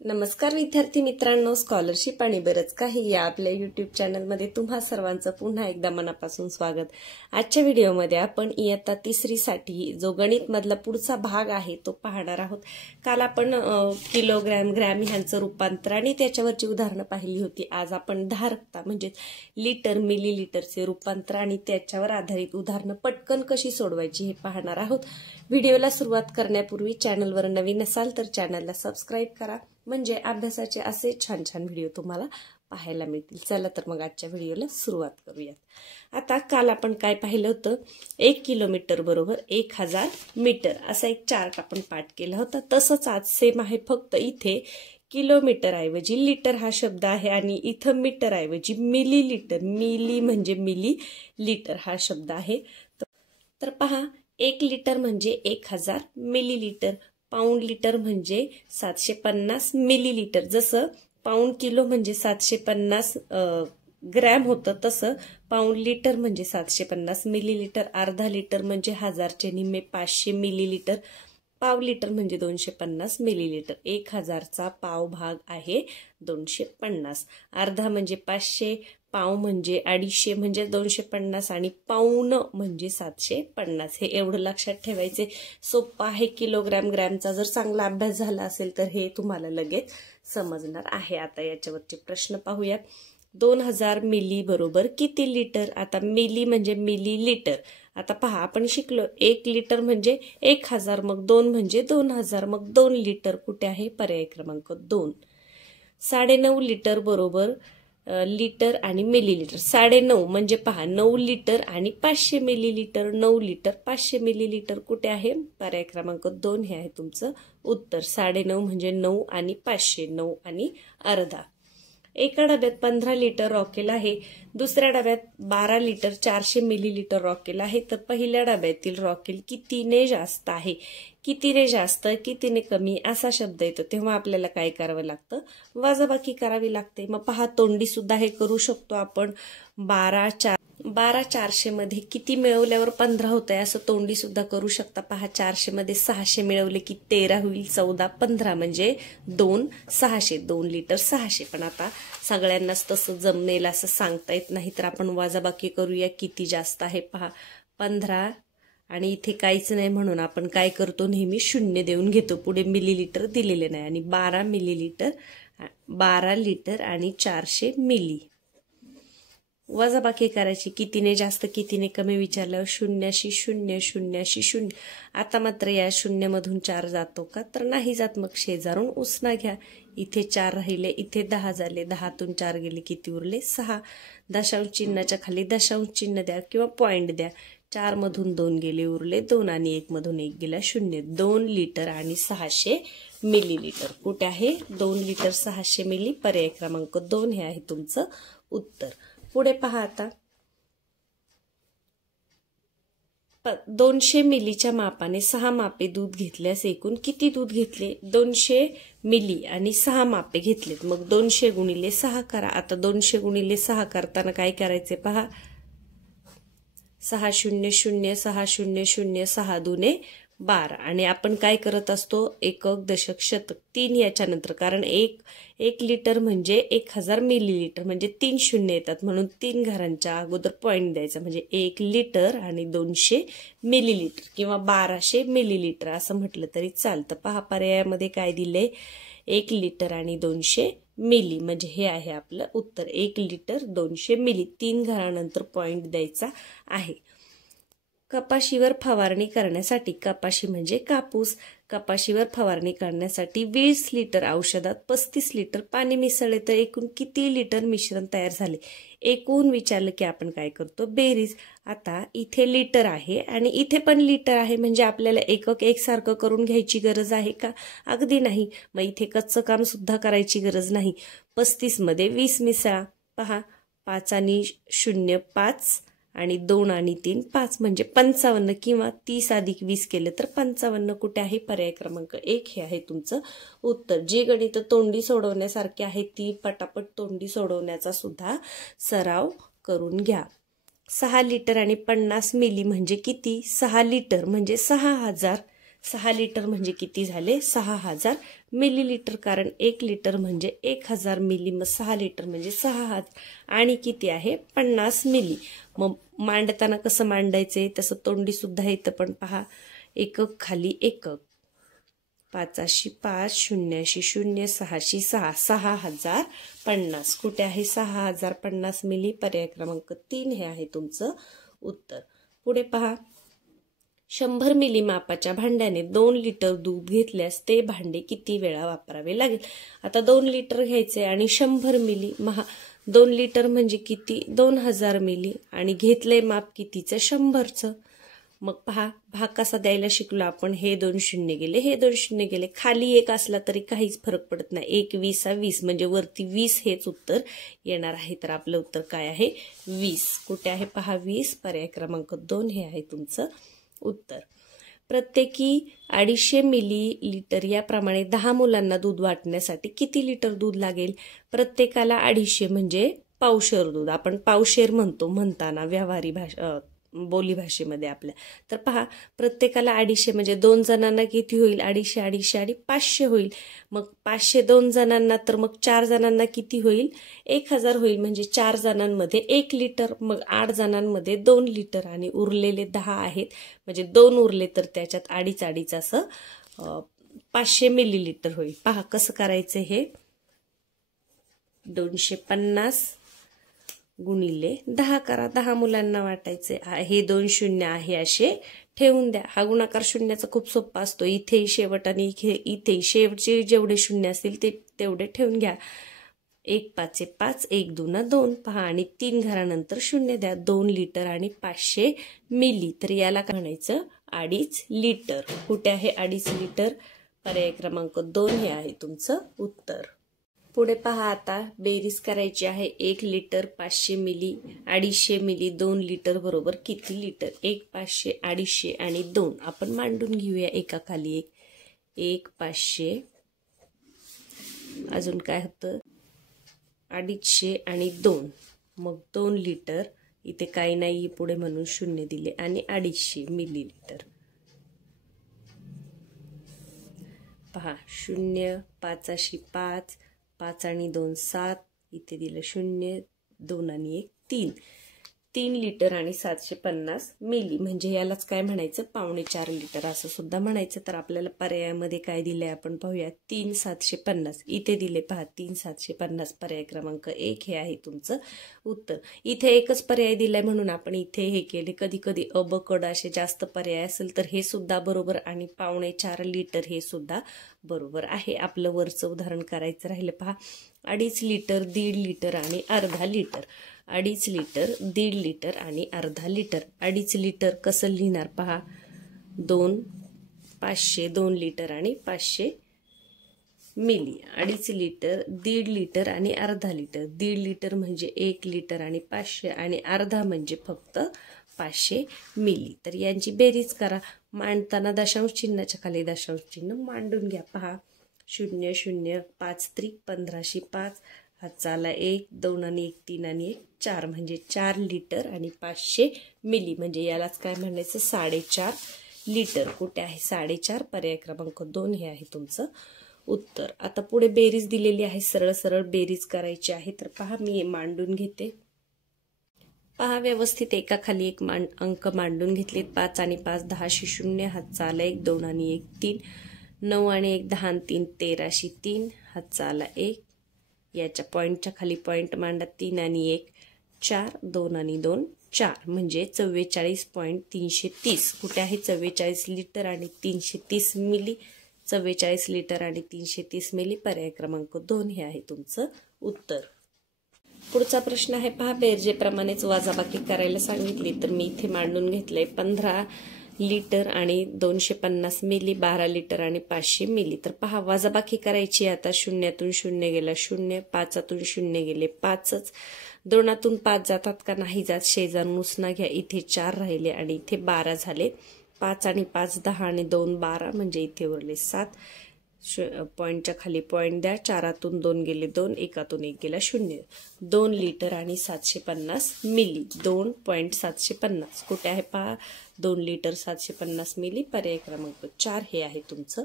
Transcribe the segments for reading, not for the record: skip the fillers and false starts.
नमस्कार विद्यार्थी मित्रांनो, स्कॉलरशिप आणि बरंच काही या आपल्या YouTube चॅनलमध्ये तुम्हा सर्वांचं पुन्हा एकदा मनापासून स्वागत। आजच्या व्हिडिओमध्ये आपण इयत्ता तिसरीसाठी जो गणित मधला पुढचा भाग आहे तो पाहणार आहोत। काल आपण किलोग्रॅम, ग्रॅम ह्यांचं रूपांतर आणि त्याच्यावरची उदाहरणं पाहिली होती। आज आपण धारकता म्हणजे लिटर, मिलीलिटरचे रूपांतर आणि त्याच्यावर आधारित उदाहरणं पटकन कशी सोडवायची हे पाहणार आहोत। व्हिडिओला सुरुवात करण्यापूर्वी चॅनलवर नवीन असाल तर चॅनलला सबस्क्राइब करा, म्हणजे अभ्यासाचे असे छान छान व्हिडिओ तुम्हाला पाहायला मिळतील। चला तर मग आजच्या व्हिडिओला सुरुवात करूयात। आता काल आपण काय पाहिलं होतं, 1 किलोमीटर बरोबर 1000 मीटर असा एक चार्ट आपण पाठ केला होता। तसंच आज सेम आहे, फक्त इथे किलोमीटर ऐवजी लिटर हा शब्द आहे आणि इथं मीटर ऐवजी मिलीलिटर, मिली म्हणजे मिली लिटर हा शब्द आहे। तर पहा, 1 लिटर म्हणजे 1000 मिलीलिटर, पाऊंड लिटर म्हणजे 750 मिलीलिटर। जसं पाऊंड किलो म्हणजे 750 ग्रॅम होतं, तसं पाऊंड लिटर म्हणजे 750 मिलीलिटर। अर्धा लिटर म्हणजे 1000 चे निम्मे 500 मिलीलिटर। पाव लिटर म्हणजे 250 मिलीलिटर। 1000चा पाव भाग आहे 250। अर्धा म्हणजे 500, पाव म्हणजे 250 म्हणजे 250 आणि पाऊण म्हणजे 750। हे एवढं लक्षात ठेवायचे, सोपं आहे। किलोग्रॅम, ग्रॅमचा जर चांगला अभ्यास झाला असेल तर हे तुम्हाला लगेच समजणार आहे। आता याच्यावरचे प्रश्न पाहूयात। 2000 मिली बरोबर किती लिटर? आता मिली म्हणजे मिलीलिटर। आता पहा, आपण शिकलो 1 लिटर म्हणजे 1000, मग 2 म्हणजे 2000, मग 2 लिटर कुठे आहे? पर्याय क्रमांक 2। 9.5 लिटर बरोबर लिटर आणि मिलीलिटर। 9.5 म्हणजे पहा 9 लिटर आणि 500 मिलीलिटर। 9 लिटर 500 मिलीलिटर कुठे आहे? पर्याय क्रमांक 2 हे आहे तुमचं उत्तर। 9.5 म्हणजे 9 आणि 500, 9 आणि अर्धा। एका डब्यात 15 लिटर रॉकेल आहे, दुसऱ्या डब्यात 12 लिटर 400 मिलीलिटर रॉकेल आहे। तर पहिल्या डब्यातील रॉकेल कितीने जास्त आहे? कितीने जास्त, कितीने कमी असा शब्द येतो तेव्हा आपल्याला काय करावं लागतं? वजाबाकी करावी लागते। मग पहा, तोंडी सुद्धा हे करू शकतो आपण। 12 400 मध्ये किती मिळवल्यावर 15 होत आहे असं तोंडी सुद्धा करू शकता। पहा, 400 मध्ये 600 मिळवले की 13 होईल, 14 15 म्हणजे 2 600, 2 लिटर 600। पण आता सगळ्यांनाच तसं जमेल असं सांगता येत नाही, तर आपण वजाबाकी करूया किती जास्त आहे। पहा, 15 आणि इथे काहीच नाही म्हणून आपण काय करतो, नेहमी 0 देऊन घेतो, पुढे मिलीलिटर दिलेले नाही। आणि 12 मिलीलिटर, 12 लिटर आणि 400 मिली। वजाबाकी करायची, कितीने जास्त कितीने कमी विचारल्यावर 0शी 0, 0शी 0। आता मात्र या 0 मधून 4 जातो का? तर नाही जात। मग शेजारून उसना घ्या, इथे 4 राहिले, इथे 10 झाले, 10तून 4 गेले, किती उरले? 6। दशांश चिन्हाच्या खाली दशांश चिन्ह द्या किंवा पॉइंट द्या। 4 मधून 2 गेले, उरले 2 आणि 1 मधून 1 गेला 0। 2 लिटर आणि 600 मिलीलिटर कुठे आहे? 2 लिटर 600 मिली, पर्याय क्रमांक 2 हे आहे तुमचं उत्तर। पुढे पहा, आता 200 मिलीच्या मापाने 6 मापे दूध घेतल्यास एकूण किती दूध घेतले? 200 मिली आणि 6 मापे घेतलेत, मग 200 गुणिले 6 करा। आता 200 गुणिले 6 करताना काय करायचे पहा, 6 0 0 6 0 0 6 दुने 12। आणि आपण काय करत असतो, एकक दशक शतक 3 याच्या नंतर, कारण एक लिटर म्हणजे 1000 मिलीलिटर म्हणजे 3 शून्य येतात, म्हणून 3 घरांच्या अगोदर पॉइंट द्यायचा, म्हणजे 1 लिटर आणि 200 मिलीलिटर किंवा 1200 मिलीलिटर असं म्हटलं तरी चालतं। पहा, पर्यायामध्ये काय दिले? 1 लिटर आणि 200 मिली, म्हणजे हे आहे आपलं उत्तर। 1 लिटर 200 मिली, 3 घरानंतर पॉइंट द्यायचा आहे। कपाशीवर फवारणी करण्यासाठी, कपाशी म्हणजे कापूस, कपाशीवर फवारणी करण्यासाठी 20 लिटर औषधात 35 लिटर पाणी मिसळले तर एकूण किती लिटर मिश्रण तयार झाले? एकूण विचारलं की आपण काय करतो? बेरीज। आता इथे लिटर आहे आणि इथे पण लिटर आहे, म्हणजे आपल्याला एकक एकसारखं करून घ्यायची गरज आहे का? अगदी नाही। मग इथे कच्चं काम सुद्धा करायची गरज नाही। 35 मध्ये 20 मिसळा। पहा, 5 आणि 0 5 आणि 2 आणि 3 5 म्हणजे 55, किंवा 30 अधिक 20 केलं तर 55 कुठे आहे? पर्याय क्रमांक 1 हे आहे तुमचं उत्तर। जी गणित तोंडी सोडवण्यासारखी आहे ती पटापट तोंडी सोडवण्याचा सुद्धा सराव करून घ्या। 6 लिटर आणि 50 मिली म्हणजे किती? 6 लिटर म्हणजे 6000 6 लिटर म्हणजे किती झाले 6000 मिलीलिटर, कारण 1 लिटर म्हणजे 1000 मिली, मग 6 लिटर म्हणजे 6000 आणि किती आहे 50 मिली. मग मांडताना कसं मांडायचे तसं तोंडी सुद्धा येतं, पण पहा एकक खाली एकक, 5शी 5, 0शी 0, 6शी 6, 6050. कुठे आहे 6050 मिली, पर्याय क्रमांक 3 हे आहे तुमचं उत्तर. पुढे पहा 100 मिली मापाच्या भांड्याने 2 लिटर दूध घेतल्यास ते भांडे किती वेळा वापरावे लागेल. आता 2 लिटर घ्यायचे आणि 100 मिली, 2 लिटर म्हणजे किती 2000 मिली आणि घेतलंय माप कितीचं 100चं. मग पहा भाग कसा द्यायला शिकलो आपण. हे 2 शून्य गेले, हे 2 शून्य गेले, खाली 1 असला तरी काहीच फरक पडत नाही. 1 20 20 म्हणजे वरती 20 हेच उत्तर येणार आहे. तर आपलं उत्तर काय आहे 20. कुठे आहे पहा 20, पर्याय क्रमांक 2 हे आहे तुमचं उत्तर. प्रत्येकी 250 मिलीलिटर याप्रमाणे 10 मुलांना दूध वाटण्यासाठी किती लिटर दूध लागेल. प्रत्येकाला 250 म्हणजे पावशेर दूध, आपण पावशेर म्हणतो म्हणताना व्यवहारी भाषा बोली भाषेमध्ये आपल्या. तर पहा प्रत्येकाला 250 म्हणजे 2 जणांना किती होईल 250 250 आणि 500 होईल. मग 500 2 जणांना, तर मग 4 जणांना किती होईल 1000 होईल. म्हणजे 4 जणांमध्ये 1 लिटर, मग 8 जणांमध्ये 2 लिटर आणि उरलेले 10 आहेत म्हणजे 2 उरले तर त्याच्यात 2.5 असं 500 मिलीलिटर होईल. पहा कसं करायचं. हे 250 गुणिले 10 करा, 10 मुलांना वाटायचे. हे 2 शून्य आहे असे ठेवून द्या. हा गुणाकार शून्याचा खूप सोपा असतो. इथे शेवट आणि इथे शेवटचे जेवढे शून्य असतील ते तेवढे ठेवून घ्या. 1 5 5, 1 2 2. पहा आणि 3 घरानंतर शून्य द्या. 2 लिटर आणि 500 मिली, तर याला काय म्हणायचं 2.5 लिटर. कुठे आहे 2.5 लिटर, पर्याय क्रमांक 2 हे आहे तुमचं उत्तर. पुढे पहा आता बेरीज करायची आहे. 1 लिटर 500 मिली, 250 मिली, 2 लिटर बरोबर किती लिटर. 1 500, 250 आणि 2 आपण मांडून घेऊया एका खाली एक. 1 500, अजून काय होतं 250 आणि 2, मग 2 लिटर. इथे काही नाही पुढे म्हणून शून्य दिले आणि 250 मिलीलिटर. पहा 0 5शी 5, 5 आणि 2 7, इथे दिलं 0, 2 आणि 1 3. 3 लिटर आणि 750 मिली म्हणजे यालाच काय म्हणायचं 4.5 लिटर असं सुद्धा म्हणायचं. तर आपल्याला पर्यायामध्ये काय दिलंय आपण पाहूया. 3 750 इथे दिले पहा 3 750, पर्याय क्रमांक 1 हे आहे तुमचं उत्तर. इथे एकच पर्याय दिलाय म्हणून आपण इथे हे केले. कधी कधी अबकड असे जास्त पर्याय असेल तर हे सुद्धा बरोबर आणि 4.5 लिटर हे सुद्धा बरोबर आहे. आपलं वरचं उदाहरण करायचं राहिलं पहा 2.5 लिटर, 1.5 लिटर आणि अर्धा लिटर. 2.5 लिटर, 1.5 लिटर आणि अर्धा लिटर. 2.5 लिटर कसं लिहिणार पहा 2 500, 2 लिटर आणि 500 मिली. 2.5 लिटर, 1.5 लिटर आणि अर्धा लिटर. 1.5 लिटर म्हणजे 1 लिटर आणि 500 आणि अर्धा म्हणजे फक्त 500 मिली. तर यांची बेरीज करा. मांडताना दशांश चिन्हाच्या खाली दशांश चिन्ह मांडून घ्या. पहा 0 0 5 त्रिक 15शी 5, हातचाला 1 2 आणि 1 3 आणि 1 4 म्हणजे 4 लिटर आणि 500 मिली म्हणजे यालाच काय म्हणायचं 4.5 लिटर. कुठे आहे 4.5, पर्याय क्रमांक 2 हे आहे तुमचं उत्तर. आता पुढे बेरीज दिलेली आहे. सरळ सरळ बेरीज करायची आहे. तर पहा मी मांडून घेते. पहा व्यवस्थित एका खाली एक अंक मांडून घेतलेत. 5 आणि 5 10शी 0, हातचाला 1 2 आणि 1 3, 9 आणि 1 10 आणि 3 13शी 3, हातचाला 1. याच्या पॉइंटच्या खाली पॉइंट मांडा. 3 आणि 1 4, 2 आणि 2 4 म्हणजे 44.330. कुठे आहे 44 लिटर आणि 330 मिली. 44 लिटर आणि 330 मिली, पर्याय क्रमांक 2 हे आहे तुमचं उत्तर. पुढचा प्रश्न आहे पहा बेरजेप्रमाणेच वजाबाकी करायला सांगितली. तर मी इथे मांडून घेतलंय 15 लिटर आणि 250 मिली, 12 लिटर आणि 500 मिली. तर पहा वजाबाकी करायची. आता 0तून 0 गेला 0, 5तून 0 गेले 5च, 2तून 5 जातात का नाही जात शेजारून उसना घ्या. इथे 4 राहिले आणि इथे 12 झाले. 5 आणि 5 10 आणि 2 12 म्हणजे इथे उरले 7. पॉईंटच्या खाली पॉईंट द्या, 4तून 2 गेले 2, 1तून 1 गेला 0. 2 लिटर आणि 750 मिली, 2.750 कुठे आहे पहा, 2 लिटर 750 मिली, पर्याय क्रमांक 4 हे आहे तुमचं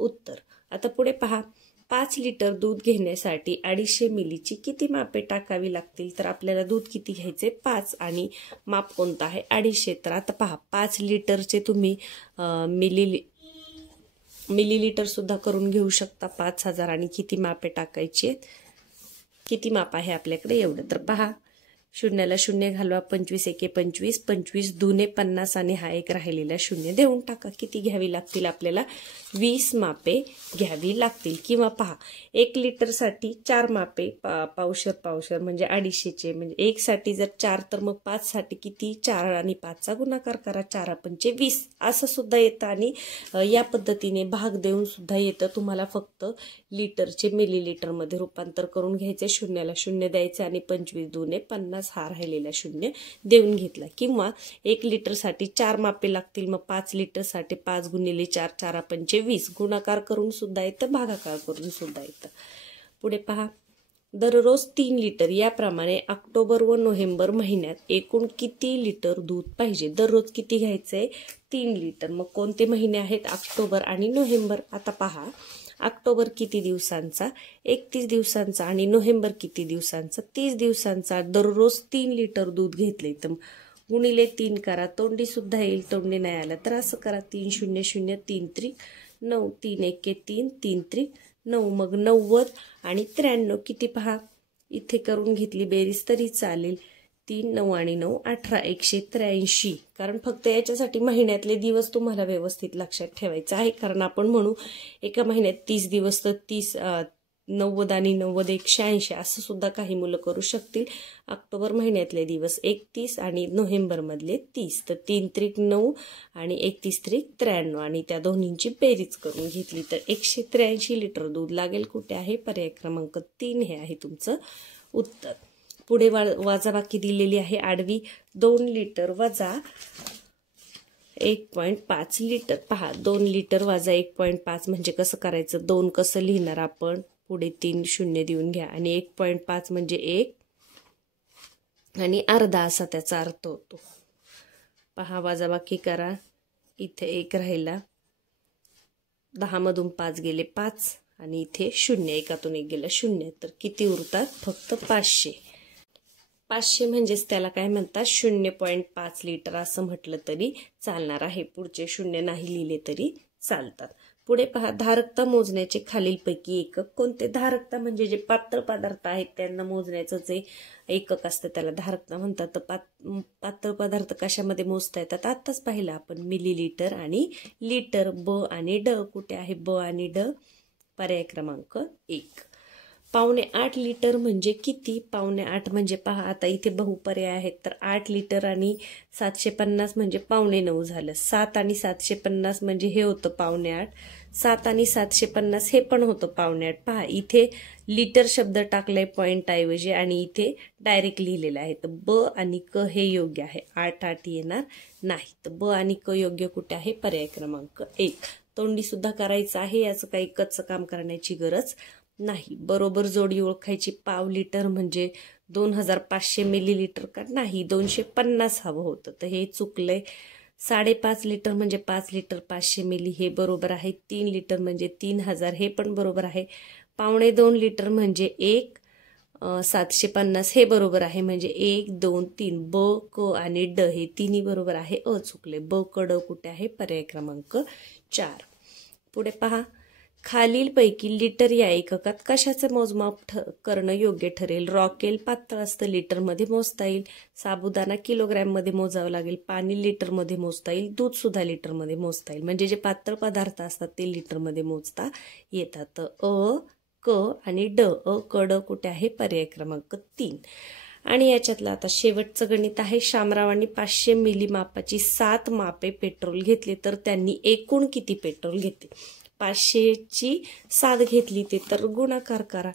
उत्तर. आता पुढे पहा, 5 लिटर दूध घेण्यासाठी 250 मिलीची किती मापे टाकावी लागतील. तर आपल्याला दूध किती घ्यायचे 5 आणि माप कोणतं आहे 250. तर आता पहा 5 लिटरचे तुम्ही मिलीलीटर सुद्धा करून घेऊ शकता 5000 आणि किती मापे टाकायची आहेत, किती माप आहे आपल्याकडे एवढं. तर पहा 0ला 0 घालवा, 25 एके 25, 25 दुने 50 आणि हा एक राहिलेला 0 देऊन टाका. किती घ्यावी लागतील आपल्याला 20 मापे घ्यावी लागतील. किंवा पहा 1 लिटरसाठी 4 मापे, पावशर म्हणजे 250चे, म्हणजे 1 साठी जर 4 तर मग 5 साठी किती 4 आणि 5चा गुणाकार करा, 4 पंचे 20 असं सुद्धा येतं. आणि या पद्धतीने भाग देऊन सुद्धा येतं. तुम्हाला फक्त लिटरचे मिलीलीटरमध्ये रूपांतर करून घ्यायचे, 0ला 0 द्यायचे आणि 25 दुने 50 हा राहिलेला 0 देऊन घेतला. किंवा 1 लिटरसाठी 4 मापे लागतील, मग 5 लिटरसाठी 5 गुणिले 4, 4 पंचे 20 गुणाकार करून सुद्धा येतं, भागाकार करून सुद्धा येतं. पुढे पहा, दररोज 3 लिटर याप्रमाणे ऑक्टोबर व नोव्हेंबर महिन्यात एकूण किती लिटर दूध पाहिजे. दररोज किती घ्यायचंय 3 लिटर. मग कोणते महिने आहेत ऑक्टोबर आणि नोव्हेंबर. आता पहा ऑक्टोबर किती दिवसांचा 31 दिवसांचा आणि नोव्हेंबर किती दिवसांचा 30 दिवसांचा. दररोज 3 लिटर दूध घेतले तर गुणिले 3 करा, तोंडी सुद्धा येईल, तोंडी नाही आलं तर असं करा, 3 0 0 3 त्रिक 9, 3 एके 3, 3 त्रिक 9, मग 90 आणि 93 किती पहा इथे करून घेतली बेरीज तरी चालेल. 3 9 आणि 9 18, 183. कारण फक्त याच्यासाठी महिन्यातले दिवस तुम्हाला व्यवस्थित लक्षात ठेवायचं आहे. कारण आपण म्हणू एका महिन्यात 30 दिवस तर 30 90 आणि 90 180 असं सुद्धा काही मुलं करू शकतील. ऑक्टोबर महिन्यातले दिवस 31 आणि नोव्हेंबर मधले 30. तर 3 त्रिक 9 आणि 31 त्रिक 93 आणि त्या दोन्हींची बेरीज करून घेतली तर 183 लिटर दूध लागेल. कुठे आहे पर्याय क्रमांक 3 हे आहे तुमचं उत्तर. पुढे वजाबाकी दिलेली आहे आडवी. 2 लिटर वजा 1.5 लिटर. पहा 2 लिटर वजा 1.5 म्हणजे कसं करायचं, 2 कसं लिहिणार आपण, पुढे 3 0 देऊन घ्या आणि 1.5 म्हणजे 1 आणि अर्धा असा त्याचा अर्थ होतो. पहा वजाबाकी करा, इथे 1 राहिला, 10 मधून 5 गेले 5 आणि इथे 0, 1तून 1 गेला 0. तर किती उरतात फक्त 500. 500 म्हणजेच त्याला काय म्हणतात 0.5 लिटर असं म्हटलं तरी चालणार आहे. पुढचे 0 नाही लिहिले तरी चालतात. पुढे पहा, धारकता मोजण्याचे खालीलपैकी एकक कोणते. धारकता म्हणजे जे पातळ पदार्थ आहेत त्यांना मोजण्याचं जे एकक असतं त्याला धारकता म्हणतात. तर पातळ पदार्थ कशामध्ये मोजता येतात आताच पाहिलं आपण, मिलीलीटर आणि लिटर. ब आणि ड कुठे आहे, ब आणि ड पर्याय क्रमांक 1. 7.5 लिटर म्हणजे किती. 7.5 म्हणजे पहा आता इथे बहुपर्याय आहेत, तर 8 लिटर आणि 750 म्हणजे 9.5 झालं. 7 आणि 750 म्हणजे हे होतं 7.5. 7 आणि 750 हे पण होतं 7.5. पहा इथे लिटर शब्द टाकलाय पॉइंट ऐवजी आणि इथे डायरेक्ट लिहिलेलं आहे. तर ब आणि क हे योग्य आहे, 8 येणार नाही. तर ब आणि क योग्य कुठे आहे पर्याय क्रमांक 1. तोंडी सुद्धा करायचं आहे, याचं काही कच्चं काम करण्याची गरज नाही. बरोबर जोडी ओळखायची. पाव लिटर म्हणजे 2500 मिलीलीटर का नाही, 250 हवं होतं तर हे चुकलंय. 5.5 लिटर म्हणजे 5 लिटर 500 मिली हे बरोबर आहे. 3 लिटर म्हणजे 3000 हे पण बरोबर आहे. 2.5 लिटर म्हणजे 750 हे बरोबर आहे. म्हणजे 1 2 3 ब क आणि ड हे तिन्ही बरोबर आहे. चुकले. ब क ड कुठे आहे पर्याय क्रमांक 4. पुढे पहा, खालीलपैकी लिटर या एककात कशाचं मोजमाप करणं योग्य ठरेल. रॉकेल पातळ असतं लिटरमध्ये मोजता येईल, साबुदाणा किलोग्रॅममध्ये मोजावं लागेल, पाणी लिटरमध्ये मोजता येईल, दूध सुद्धा लिटरमध्ये मोजता येईल. म्हणजे जे पातळ पदार्थ असतात ते लिटरमध्ये मोजता येतात. अ क आणि ड. अ क ड कुठे आहे पर्याय क्रमांक 3. आणि याच्यातलं आता शेवटचं गणित आहे. शामरावांनी 500 मिली मापाची 7 मापे पेट्रोल घेतले तर त्यांनी एकूण किती पेट्रोल घेतले. 500ची 7 घेतली ते तर गुणाकार करा,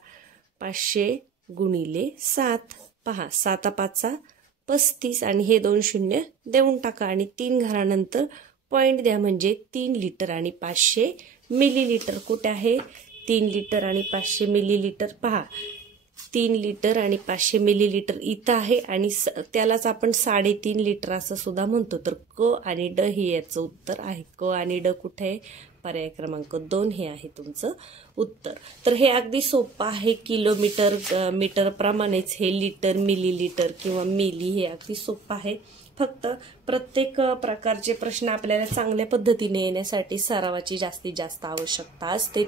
500 गुणिले 7. पहा 7 5 35 आणि हे 2 0 देऊन टाका आणि 3 घरानंतर पॉइंट द्या म्हणजे 3 लिटर आणि 500 मिलीलिटर कुठे आहे, 3 लिटर आणि 500 मिलीलिटर पहा, 3 लिटर आणि 500 मिलीलिटर इथं आहे आणि त्यालाच आपण 3.5 लिटर असं सुद्धा म्हणतो. तर क आणि ड हे याचं उत्तर आहे. क आणि ड कुठे आहे, पर्याय क्रमांक 2 हे आहे तुमचं उत्तर. तर हे अगदी सोपं आहे. किलोमीटर मीटर प्रमाणेच हे लिटर मिलीलिटर किंवा मिली हे अगदी सोपं आहे. फक्त प्रत्येक प्रकारचे प्रश्न आपल्याला चांगल्या पद्धतीने येण्यासाठी सरावाची जास्तीत जास्त आवश्यकता असते.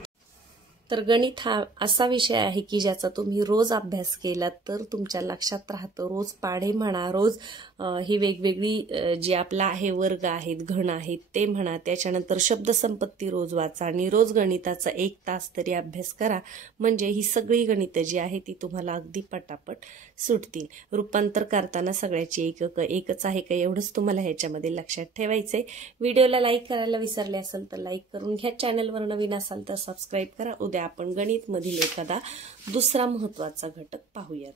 तर गणित हा असा विषय आहे की ज्याचा तुम्ही रोज अभ्यास केला तर तुमच्या लक्षात राहतं. रोज पाढे म्हणा, रोज ही वेगवेगळी जी आपला आहे वर्ग आहेत, घन आहेत ते म्हणा, त्याच्यानंतर शब्दसंपत्ती रोज वाचा आणि रोज गणिताचा 1 तास तरी अभ्यास करा. म्हणजे ही सगळी गणितं जी आहे ती तुम्हाला अगदी पटापट सुटतील. रूपांतर करताना सगळ्याची एकच आहे का एवढंच तुम्हाला ह्याच्यामध्ये लक्षात ठेवायचंय. व्हिडिओला लाईक करायला विसरले असेल तर लाईक करून घ्या. चॅनलवर नवीन असाल तर सबस्क्राईब करा. उद्या आपण गणित मधील एखादा दुसरा महत्त्वाचा घटक पाहूयात.